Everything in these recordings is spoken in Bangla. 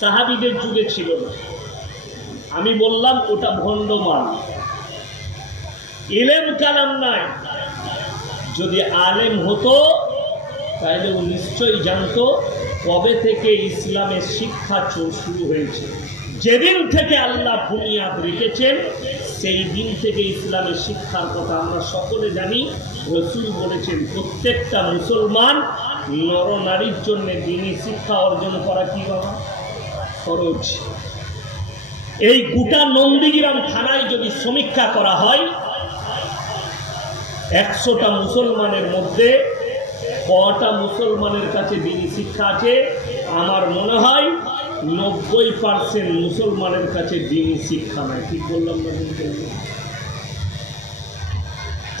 সাহাবিদের যুগে ছিল না। আমি বললাম, ওটা ভণ্ডমান। ইলেম কালাম নাই। যদি আলেম হতো, তাহলে ও নিশ্চয়ই জানতো কবে থেকে ইসলামের শিক্ষা চো- শুরু হয়েছে। যেদিন থেকে আল্লাহ বুনিয়াদ রেখেছেন, সেই দিন থেকে ইসলামের শিক্ষার কথা আমরা সকলে জানি। রসুল বলেছেন, প্রত্যেকটা মুসলমান নরনারীর জন্য দিনই শিক্ষা অর্জন করা কি বাবা খরচ। এই গোটা নন্দীগ্রাম থানায় যদি সমীক্ষা করা হয়, একশোটা মুসলমানের মধ্যে কটা মুসলমানের কাছে দিনই শিক্ষা আছে? আমার মনে হয় নব্বই পার্সেন্ট মুসলমানের কাছে দিনই শিক্ষা নাই। ঠিক বললাম?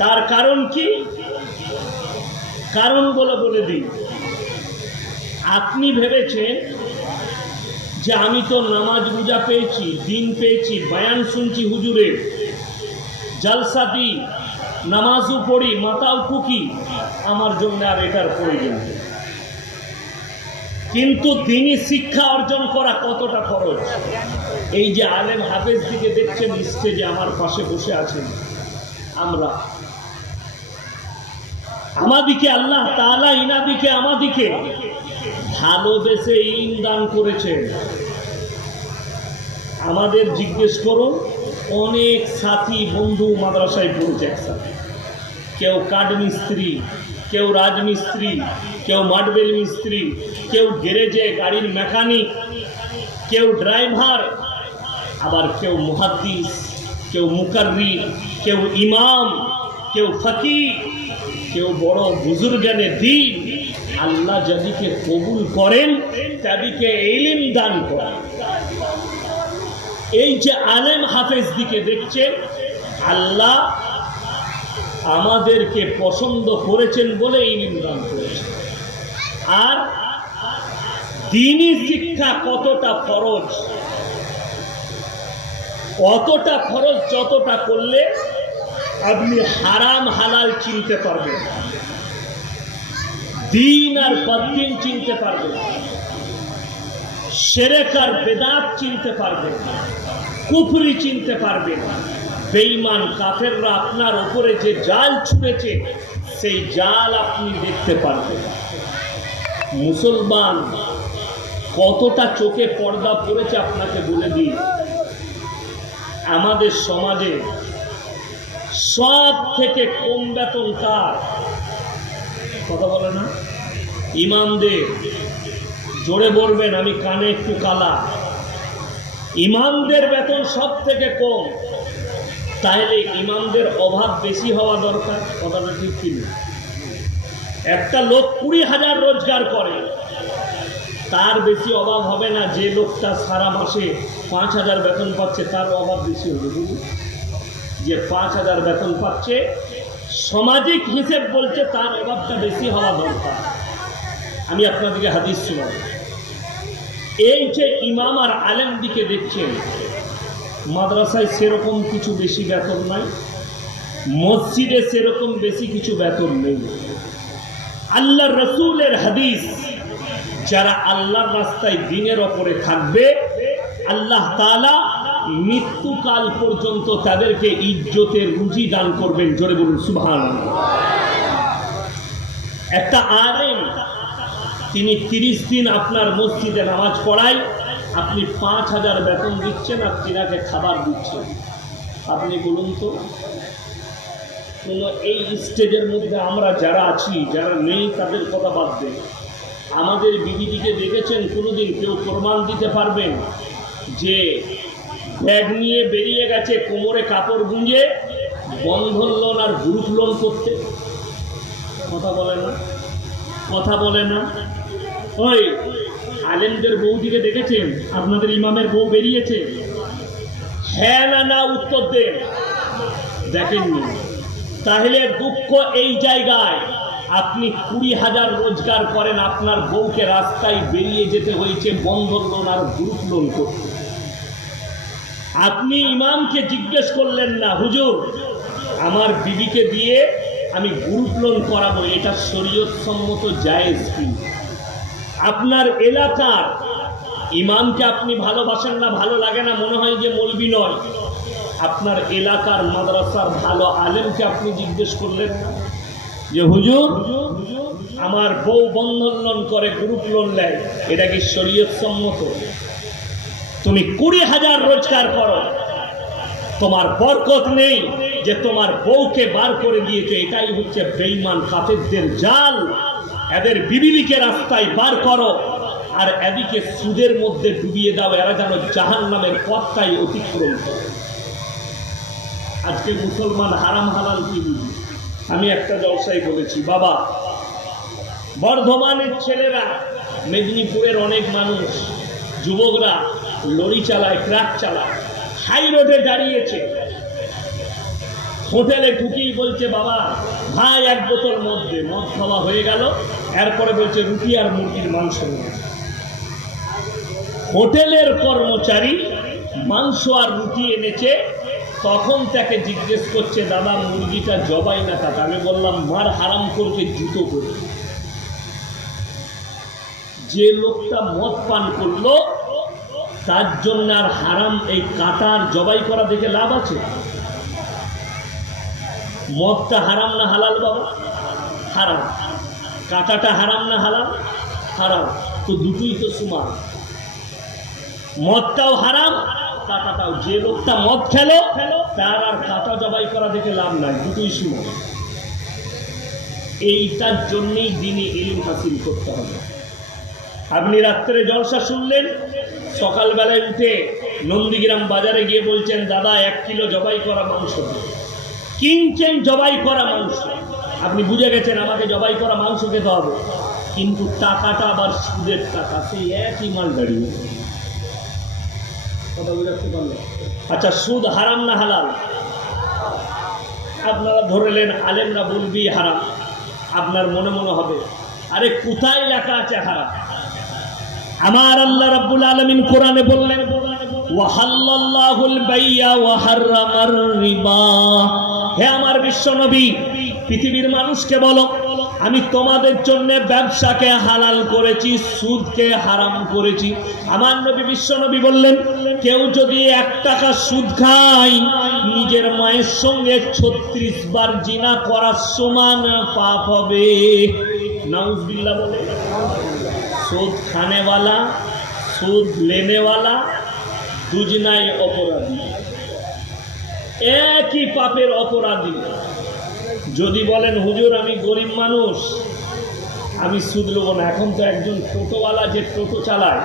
তার কারণ কি? কারণ বলে বলে দিই। আপনি ভেবেছেন যে আমি তো নামাজ রোজা পেয়েছি, দিন পেয়েছি, বায়ান শুনছি হুজুরের। জালসা দিই, নামাজও পড়ি মাতাও টুকি আমার জন্য আর এটার প্রয়োজন কিন্তু দিনই শিক্ষা অর্জন করা কতটা খরচ? এই যে আলেম হাফেজ দিকে দেখছেন, স্টেজে আমার পাশে বসে আছেন আমরা। আমাদিকে আল্লাহ তালা ইনাদিকে আমাদিকে ভালোবেসে ইলম দান করেছেন। আমাদের জিজ্ঞেস করুন অনেক সাথী বন্ধু মাদ্রাসায় পড়েছে একসাথে। কেউ কাঠ মিস্ত্রি কেউ রাজমিস্ত্রি, কেউ মার্বেল মিস্ত্রি, কেউ গ্যারেজে গাড়ির মেকানিক, কেউ ড্রাইভার, আবার কেউ মুহাদ্দিস, কেউ মুকাররি কেউ ইমাম, কেউ ফকির কেউ বড় বুজুর্গানে দিন। আল্লাহ যাদিকে কবুল করেন, তাদিকে এলিম দান করেন। এই যে আলেম হাফেজ দিকে দেখছেন আল্লাহ আমাদেরকে পছন্দ করেছেন বলে ইলিম দান করেছেন আর দিনই শিক্ষা কতটা খরচ অতটা খরচ যতটা করলে আপনি হারাম হালাল চিনতে পারবেন। দিন আর বদিন চিনতে পারবেন সেরেক আর বেদাত চিনতে পারবেন কুফরি চিনতে পারবেন বেইমান কাফেররা আপনার ওপরে যে জাল ছুঁড়েছে, সেই জাল আপনি দেখতে পারবেন। মুসলমান কতটা চোখে পর্দা পড়েছে আপনাকে বলে দিই। আমাদের সমাজে সব থেকে কম বেতন কার? কথা বলে না। ইমামদের জোরে বলবেন, আমি কানে একটু কালা। ইমামদের বেতন সব থেকে কম। তাহলে ইমামদের অভাব বেশি হওয়া দরকার, কথাটা ঠিক কিনা? একটা লোক কুড়ি হাজার রোজগার করে, তার বেশি অভাব হবে না, যে লোকটা সারা মাসে পাঁচ হাজার বেতন পাচ্ছে, তার অভাব বেশি হবে যে পাঁচ হাজার বেতন পাচ্ছে সামাজিক হিসেব বলছে তার অভাবটা বেশি হওয়া দরকার। আমি আপনাদেরকে হাদিস শোনাব। এই যে ইমাম আর আলেম দিকে দেখছেন, মাদ্রাসায় সেরকম কিছু বেশি বেতন নাই, মসজিদে সেরকম বেশি কিছু বেতন নেই। আল্লাহ রসুলের হাদিস, যারা আল্লাহর রাস্তায় দিনের ওপরে থাকবে, আল্লাহ তাআলা মৃত্যুকাল পর্যন্ত তাদেরকে ইজ্জতের রুজি দান করবেন, জোরে বলুন সুবহান একটা আলেম, তিনি তিরিশ দিন আপনার মসজিদে নামাজ পড়ায়, আপনি পাঁচ হাজার বেতন দিচ্ছেন আর তিনাকে খাবার দিচ্ছেন। আপনি বলুন তো এই স্টেজের মধ্যে আমরা যারা আছি, যারা নেই, তাদের কথা বাদ দেন। আমাদের বিবিদিকে দেখেছেন, কোনোদিন কেউ প্রমাণ দিতে পারবেন যে ব্যাগ নিয়ে বেরিয়ে গেছে কোমরে কাপড় গুঁজে বন্ধন লোন আর গ্রুপ লোন করতে। কথা বলে না, কথা বলে না। ওই আলেমদের বউদিকে দেখেছেন? আপনাদের ইমামের বউ বেরিয়েছে। হ্যাঁ না না, উত্তর দেন। দেখেননি। তাহলে দুঃখ এই জায়গায়। আপনি কুড়ি হাজার রোজগার করেন, আপনার বউকে রাস্তায় বেরিয়ে যেতে হয়েছে বন্ধন লোন আর গ্রুপ লোন করতে। আপনি ইমামকে জিজ্ঞেস করলেন না, হুজুর, আমার বিবিকে দিয়ে আমি গ্রুপ লোন করাবো, এটা শরীয়ত সম্মত জায়েজ কি? আপনার এলাকার ইমামকে আপনি ভালোবাসেন না, ভালো লাগে না, মনে হয় যে মলবি নয়। আপনার এলাকার মাদ্রাসার ভালো আলেমকে আপনি জিজ্ঞেস করলেন না? যে হুজুর, আমার বউ বন্ধন লোন করে, গ্রুপ লোন নেয়, এটা কি শরীয়ত সম্মত তুমি কুড়ি হাজার রোজগার করো। তোমার বরকত নেই যে তোমার বউকে বার করে দিয়েছে। এটাই হচ্ছে বেইমান কাফেরদের জাল। এদের বিবিলিকে রাস্তায় বার করো আর এদিকে সুদের মধ্যে ডুবিয়ে দাও। এরা যেন জাহান নামের পথটাই অতিক্রম করে। আজকে মুসলমান হারাম হালাল কি বুঝি? আমি একটা জলসাই বলেছি, বাবা, বর্ধমানের ছেলেরা, মেদিনীপুরের অনেক মানুষ, যুবকরা লরি চালায়, ট্রাক চালায়, হাই রোডে দাঁড়িয়েছে। হোটেলে ঢুকিয়ে বলছে, বাবা, ভাই, এক বোতল মধ্যে মদ খাওয়া হয়ে গেল। এরপরে বলছে, রুটি আর মুরগির মাংস। হোটেলের কর্মচারী মাংস আর রুটি এনেছে। তখন তাকে জিজ্ঞেস করছে, দাদা, মুরগিটা জবাই না কাটা আমি বললাম, মার হারাম করকে জুতো করে যে লোকটা মদ পান করল তার জন্য আর হারাম এই কাটার জবাই করা দেখে লাভ আছে? মদটা হারাম না হালাল বাবা? হারাম। কাটাটা হারাম না হালাল? হারাম। তো দুটোই তো সমান। মদটাও হারাম, কাটাটাও। যে লোকটা মদ খেলো, তার আর কাটা জবাই করা দেখে লাভ নাই। দুটোই সমান। এইটার জন্যেই দিনে ইলিম হাসিল করতে হবে। আপনি রাত্রে জলসা শুনলেন? সকালবেলায় উঠে নন্দীগ্রাম বাজারে গিয়ে বলছেন, দাদা, এক কিলো জবাই করা মাংস। কিনছেন জবাই করা মাংস। আপনি বুঝে গেছেন, আমাকে জবাই করা মাংস খেতে হবে। কিন্তু টাকাটা আবার সুদের টাকা, সেই একই মাল দাঁড়িয়ে আচ্ছা সুদ হারাম না হালাল? আপনারা ধরেলেন, আলেমরা বলবি হারাম। আপনার মনে মনে হবে, আরে, কোথায় লেখা আছে হারাম? আমার আল্লাহ রাব্বুল আলামিন কোরআনে বললেন হে আমার বিশ্বনবী, পৃথিবীর মানুষকে বলো, আমি তোমাদের জন্য ব্যবসাকে হালাল করেছি, সুদকে হারাম করেছি। আমার নবী বিশ্বনবী বললেন, কেউ যদি এক টাকা সুদ খায়, নিজের মায়ের সঙ্গে ছত্রিশ বার জিনা করার সমান পাপ হবে। নাউজবিল্লাহ বলে। সুদ খানেওয়ালা, সুদ লেনেওয়ালা, দুজনাই অপরাধী। একই পাপের অপরাধী। যদি বলেন, হুজুর, আমি গরিব মানুষ, আমি সুদ নেব না। এখন তো একজন টোটোওয়ালা যে টোটো চালায়,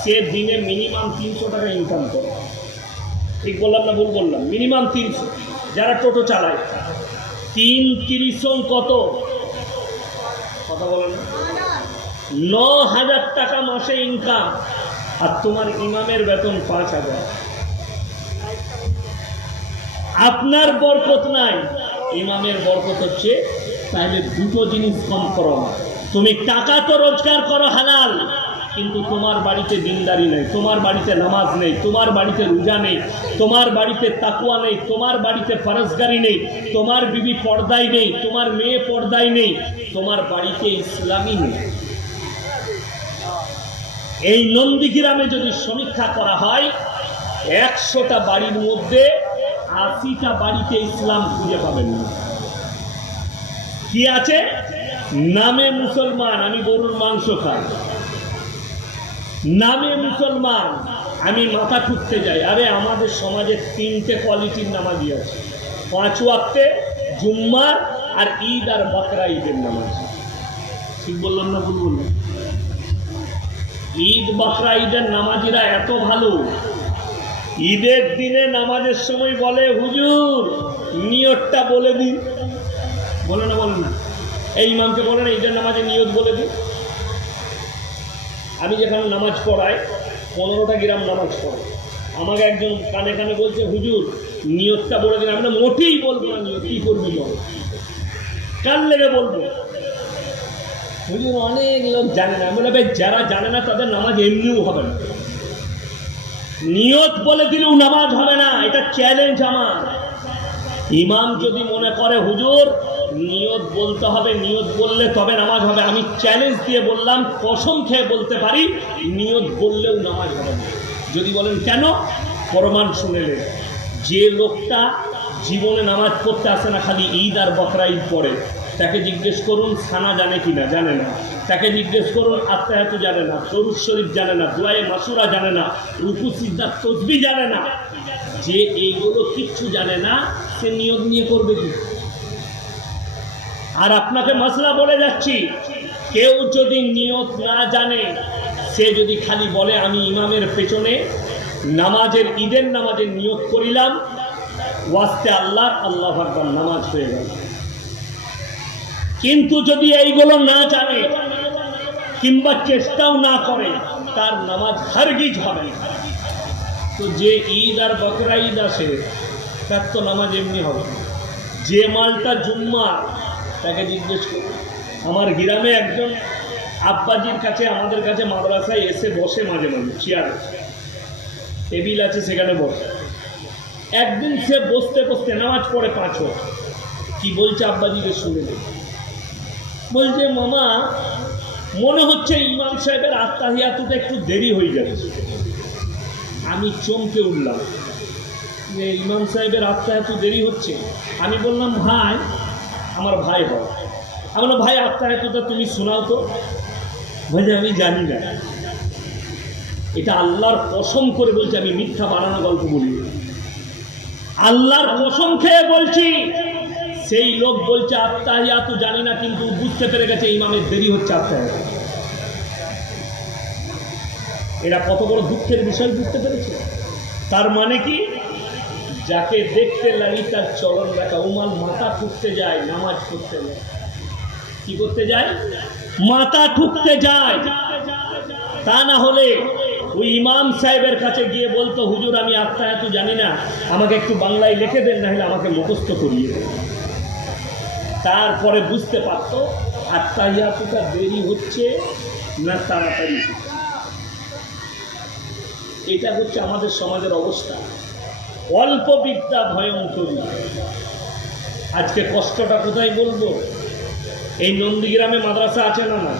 সে দিনে মিনিমাম তিনশো টাকা ইনকাম করে। ঠিক বললাম না ভুল বললাম? মিনিমাম তিনশো। যারা টোটো চালায়, তিন তিরিশন কত? কথা বলেন না হাজার টাকা মাসে ইনকাম আর তোমার ইমামের বেতন পাঁচ হাজার। আপনার বরকত নাই। ইমামের বরকত হচ্ছে, তাহলে দুটো জিনিস কম করো তুমি টাকা তো রোজগার করো হালাল, কিন্তু তোমার বাড়িতে দিনদারি নেই, তোমার বাড়িতে নামাজ নেই, তোমার বাড়িতে রোজা নেই, তোমার বাড়িতে তাকুয়া নেই, তোমার বাড়িতে ফরজগারি নেই, তোমার বিবি পর্দায় নেই, তোমার মেয়ে পর্দায় নেই, তোমার বাড়িতে ইসলামই নেই। এই নন্দীগ্রামে যদি সমীক্ষা করা হয়, একশোটা বাড়ির মধ্যে আশিটা বাড়িতে ইসলাম খুঁজে পাবেন না। কি আছে? নামে মুসলমান, আমি গরুর মাংস খাই। নামে মুসলমান, আমি মাথা ঠুকতে যাই। আরে, আমাদের সমাজে তিনটে কোয়ালিটির নামাজি আছে। পাঁচ ওয়াক্তে জুম্মার আর ঈদ আর বকরা ঈদের নামাজ। ঠিক বললাম না ভুল বললাম? ঈদ বকরা, ঈদের নামাজিরা এত ভালো। ঈদের দিনে নামাজের সময় বলে, হুজুর, নিয়তটা বলে দিন। বলে না বলে না। এই ইমামকে বলে না, ঈদের নামাজের নিয়ত বলে দিন। আমি যেখানে নামাজ পড়াই, পনেরোটা গ্রাম নামাজ পড়ে আমাকে একজন কানে কানে বলছে, হুজুর, নিয়তটা বলে দিন। আমি না মোটেই বলব না নিয়ত, কী করবি বল? কান লেগে বলব। হুজুর অনেক লোক জানে না। বলে ভাই, যারা জানে না তাদের নামাজ এমনিও হবে না। নিয়ত বলে দিলেও নামাজ হবে না। এটা চ্যালেঞ্জ আমার। ইমাম যদি মনে করে, হুজুর, নিয়ত বলতে হবে, নিয়ত বললে তবে নামাজ হবে। আমি চ্যালেঞ্জ দিয়ে বললাম, কসম খেয়ে বলতে পারি, নিয়ত বললেও নামাজ হবে না। যদি বলেন, কেন? প্রমাণ শুনেলেন যে লোকটা জীবনে নামাজ পড়তে আসে না, খালি ঈদ আর বকরা ঈদ পড়ে। তাকে জিজ্ঞেস করুন সানা জানে কি না জানে না। তাকে জিজ্ঞেস করুন আত্মাহাতু জানে না সরুজ শরীফ জানে না, দুয়ায়ে মাসুরা জানে না, রুকু সিদ্ধার তসবি জানে না। যে এইগুলো কিচ্ছু জানে না, সে নিয়োগ নিয়ে করবে কি? আর আপনাকে মশলা বলে যাচ্ছি, কেউ যদি নিয়ত না জানে, সে যদি খালি বলে, আমি ইমামের পেছনে নামাজের, ঈদের নামাজের নিয়োগ করিলাম, ওয়াস্তে আল্লাহ আল্লাহ নামাজ হয়ে গেল। কিন্তু যদি এইগুলো না জানে, কিংবা চেষ্টাও না করে, তার নামাজ হারগিজ হবে তো যে ঈদ আর বকরা ঈদ আসে তার তো নামাজ এমনি হবে যে মালটা জুম্মা, তাকে জিজ্ঞেস করুন। আমার গ্রামে একজন আব্বাজির কাছে, আমাদের কাছে মাদ্রাসায় এসে বসে মাঝে মাঝে, চেয়ারে টেবিল আছে, সেখানে বসে। একদিন সে বসতে বসতে নামাজ পড়ে পাঁচ। কি বলছে আব্বাজিকে শুনে নেই বলছে, মামা, মনে হচ্ছে ইমাম সাহেবের আত্মাহিয়াতুটা একটু দেরি হয়ে যাচ্ছে আমি চমকে উঠলাম। যে ইমাম সাহেবের আত্মা এত দেরি হচ্ছে? আমি বললাম, ভাই, আমার ভাই হয়। আমি বললাম, ভাই, আত্মা এতটা তুমি শোনাও তো। বলছে আমি জানি না। এটা আল্লাহর কসম করে বলছে, আমি মিথ্যা বানানো গল্প বলি। আল্লাহর কসম খেয়ে বলছি সেই লোক বলছে আত্মাহিয়াতু জানি না, কিন্তু বুঝতে পেরে গেছে, ইমামের দেরি হচ্ছে আত্মাহিয়াতু এরা কত বড় দুঃখের বিষয় বুঝতে পেরেছে? তার মানে কি? যাকে দেখতে লাগি, তার চলন দেখা। উমাল মাথা ঠুকতে যায়, নামাজ পড়তে যায়। কি করতে যায়? মাথা ঠুকতে যায়। তা না হলে ওই ইমাম সাহেবের কাছে গিয়ে বলতো, হুজুর, আমি আত্মা এত জানি না, আমাকে একটু বাংলায় লিখে দেন না হলে আমাকে মুখস্থ করিয়ে দেন। তারপরে বুঝতে পারতো আত্মাহিয়াতুটা দেরি হচ্ছে না তাড়াতাড়ি এটা হচ্ছে আমাদের সমাজের অবস্থা। অল্প বিদ্যা ভয়ঙ্করী আজকে কষ্টটা কোথায় বলব? এই নন্দীগ্রামে মাদ্রাসা আছে না না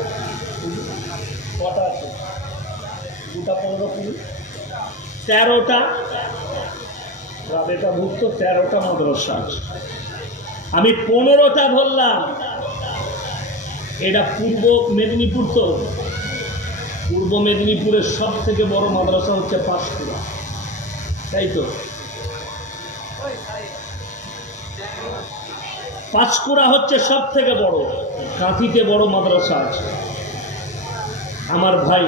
কটা আছে? দুটা, পনেরো, কুড়ি? তেরোটা? রাবেটা ভুক্ত তেরোটা মাদ্রাসা আছে। আমি পনেরোটা ধরলাম। এটা পূর্ব মেদিনীপুর তো। পূর্ব মেদিনীপুরের সব থেকে বড় মাদ্রাসা হচ্ছে পাঁশকুড়া। তাই তো? পাঁশকুড়া হচ্ছে সব থেকে বড়, কাঁথিতে বড় মাদ্রাসা আছে। আমার ভাই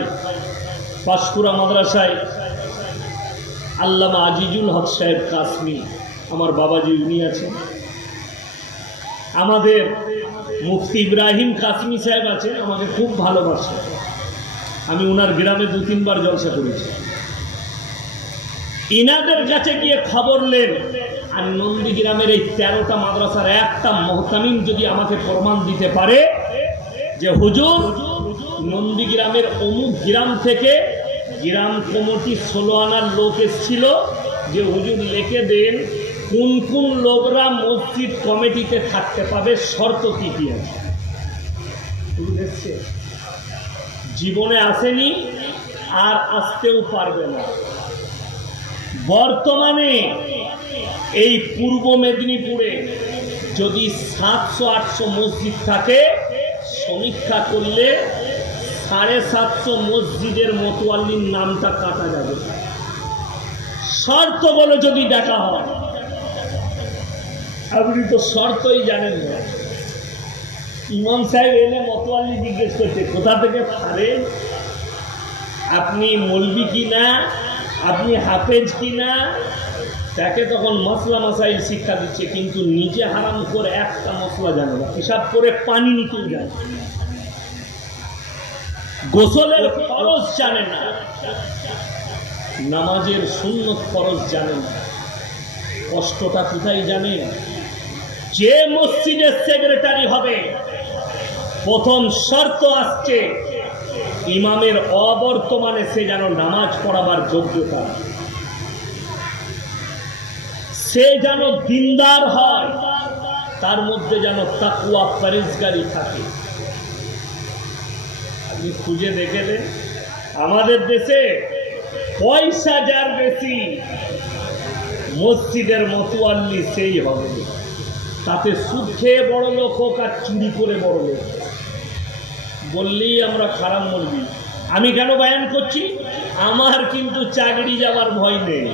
পাঁশকুড়া মাদ্রাসায় আল্লামা আজিজুল হক সাহেব কাশ্মী, আমার বাবাজি উনি আছেন। আমাদের মুফতি ইব্রাহিম কাশ্মী সাহেব আছেন, আমাকে খুব ভালোবাসে। আমি ওনার গ্রামে দু তিনবার জলসা করেছি। ইনাদের কাছে গিয়ে খবর নেন, আর নন্দীগ্রামের এই তেরোটা মাদ্রাসার একটা মহতামিম যদি আমাকে প্রমাণ দিতে পারে যে, হুজুর নন্দীগ্রামের অমুক গ্রাম থেকে গ্রাম কমিটি ষোলো আনার লোক এসেছিল যে হুজুর লিখে দেন কোন কোন লোকরা মসজিদ কমিটিতে থাকতে পাবে শর্ত কি কি আছে জীবনে আসেনি আর আসতেও পারবে না। বর্তমানে এই পূর্ব মেদিনীপুরে যদি সাতশো, আটশো মসজিদ থাকে, সমীক্ষা করলে সাড়ে সাতশো মসজিদের মতোয়াল্লির নামটা কাটা যাবে। শর্ত বলে যদি দেখা হয় আপনি তো শর্তই জানেন না। ইমাম সাহেব এলে মতোয়াল্লি জিজ্ঞেস করছে, কোথা থেকে পারেন আপনি মলবি কি না আপনি হাফেজ কি না তাকে তখন মশলা মশাইল শিক্ষা দিচ্ছে, কিন্তু নিজে হারাম করে একটা মশলা জানে না। হিসাব করে পানি নিতেও জানে গোসলের খরচ জানে না। নামাজের সুন্নত খরচ জানে না। কষ্টটা কোথায় জানে? যে মসজিদের সেক্রেটারি হবে, প্রথম শর্ত আসছে ইমামের অবর্তমানে সে যেন নামাজ পড়াবার যোগ্যতা। সে যেন দিনদার হয়, তার মধ্যে যেন তাকুয়া পরেজগারি থাকে। আপনি খুঁজে দেখে দেন, আমাদের দেশে পয়সা যার বেশি, মসজিদের মতোয়াল্লি সেই হবে। তাতে সুদ খেয়ে বড় লোক হোক আর চুরি করে বড় লোক বললেই আমরা খারাপ বলবি। আমি কেন বায়ান করছি? আমার কিন্তু চাকরি যাওয়ার ভয় নেই।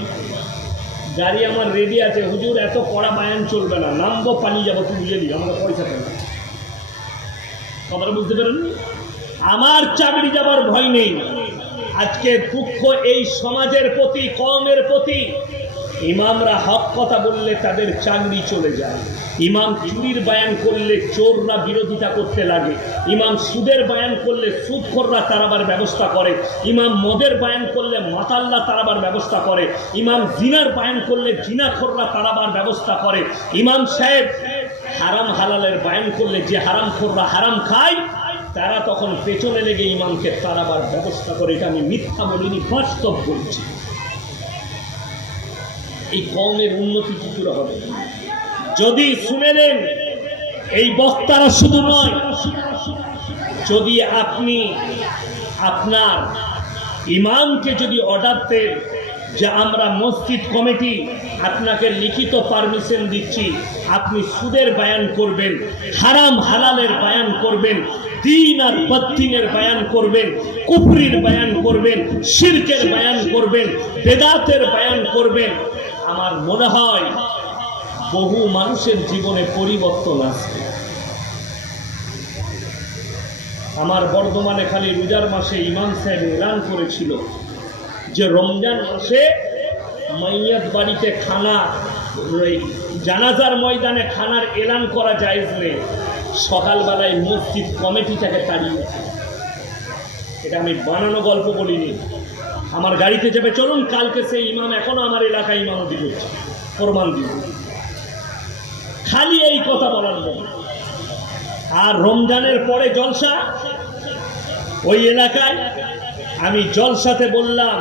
গাড়ি আমার রেডি আছে। হুজুর, এত কড়া বায়ান চলবে না। নামবো, পালিয়ে যাব, তুই বুঝে দিই আমরা পয়সা পেল কথাটা বুঝতে পারেন আমার চাকরি যাবার ভয় নেই। আজকে দুঃখ এই সমাজের প্রতি, কমের প্রতি। ইমামরা হক কথা বললে তাদের চাকরি চলে যায়। ইমাম চুরির বায়ান করলে চোররা বিরোধিতা করতে লাগে। ইমাম সুদের বায়ান করলে সুদখোররা তারাবার ব্যবস্থা করে। ইমাম মদের বায়ান করলে মাতাল্লা তারাবার ব্যবস্থা করে। ইমাম জিনার বায়ান করলে জিনাখোররা তারাবার ব্যবস্থা করে। ইমাম সাহেব হারাম হালালের বায়ান করলে যে হারাম খোররা হারাম খায়, তারা তখন পেছনে লেগে ইমামকে তারাবার ব্যবস্থা করে। এটা আমি মিথ্যা বলিনি, বাস্তব বলছি। এই কমের উন্নতি কি করে হবে। যদি শুনে নেন, এই বক্তারা শুধু নয়, যদি আপনি আপনার ইমামকে যদি অর্ডার দেন যে আমরা মসজিদ কমিটি আপনাকে লিখিত পারমিশন দিচ্ছি, আপনি সুদের বায়ান করবেন, হারাম হালালের বায়ান করবেন, দিন আর বদ্দিনের বায়ান করবেন, কুফরির বায়ান করবেন, শিরকের বায়ান করবেন, বেদাতের বায়ান করবেন আমার মনে হয় বহু মানুষের জীবনে পরিবর্তন আসবে। আমার বর্ধমানে খালি রোজার মাসে ইমাম সাহেব এলান করেছিল যে রমজান মাসে মাইয়াত বাড়িতে খানা জানাজার ময়দানে খানার এলান করা যায় নেই। সকালবেলায় মসজিদ কমিটিটাকে তাড়িয়েছে এটা আমি বানানো গল্প বলিনি। আমার গাড়িতে যাবে চলুন, কালকে সেই ইমাম এখনও আমার এলাকায় ইমামতি করছে প্রমাণ দিব খালি এই কথা বলার জন্য আর রমজানের পরে জলসা, ওই এলাকায় আমি জলসাতে বললাম,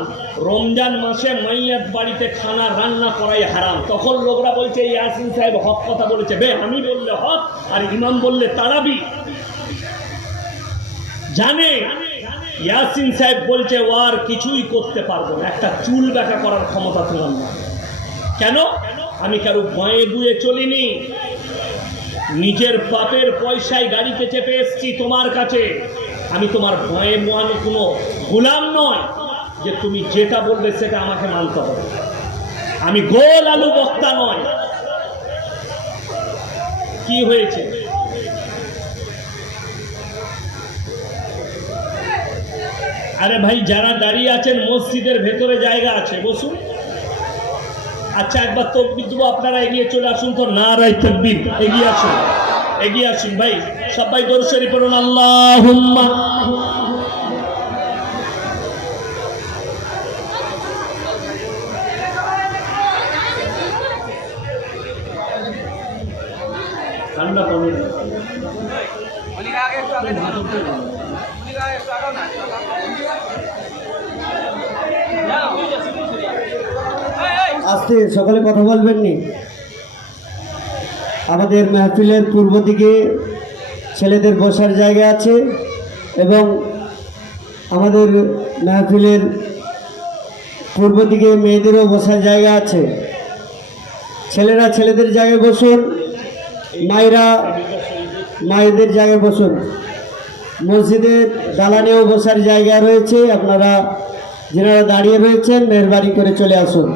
রমজান মাসে মাইয়াত বাড়িতে খানা রান্না করাই হারাম। তখন লোকরা বলছে ইয়াসিন সাহেব হক কথা বলেছে। বে, আমি বললে হক, আর ইমাম বললে তারাবি। জানে? ইয়াসিন সাহেব বলছে, ও আর কিছুই করতে পারব না। একটা চুল দেখা করার ক্ষমতা তোমার না কেন? আমি কারও বয়ে বুয়ে চলিনি। নিজের পাপের পয়সায় গাড়িতে চেপে এসছি তোমার কাছে। আমি তোমার ভয়ে মোয়ানো কোনো গোলাম নয় যে তুমি যেটা বলবে সেটা আমাকে মানতে হবে। আমি গোল আলু বক্তা নয়। কি হয়েছে? আরে ভাই, যারা দাঁড়িয়ে আছেন, মসজিদের ভেতরে জায়গা আছে, বসুন। আচ্ছা একবার তকবির দেবো, আপনারা এগিয়ে চলে আসুন তো। না রাই তকবির, এগিয়ে আসুন এগিয়ে আসুন ভাই। সবাই দর্শনী পড়ুন আল্লাহ ঠান্ডা পানি অনেক আগে একটু আগে না অনেক আগে একটু আগে না আস্তে সকলে কথা বলবেন নি আমাদের মেহফিলের পূর্ব দিকে ছেলেদের বসার জায়গা আছে এবং আমাদের মেহফিলের পূর্ব দিকে মেয়েদেরও বসার জায়গা আছে। ছেলেরা ছেলেদের জায়গায় বসুন, মায়েরা মায়েদের জায়গায় বসুন। মসজিদের দালানেও বসার জায়গা রয়েছে, আপনারা যেনারা দাঁড়িয়ে রয়েছেন, মেহরবানি করে চলে আসুন।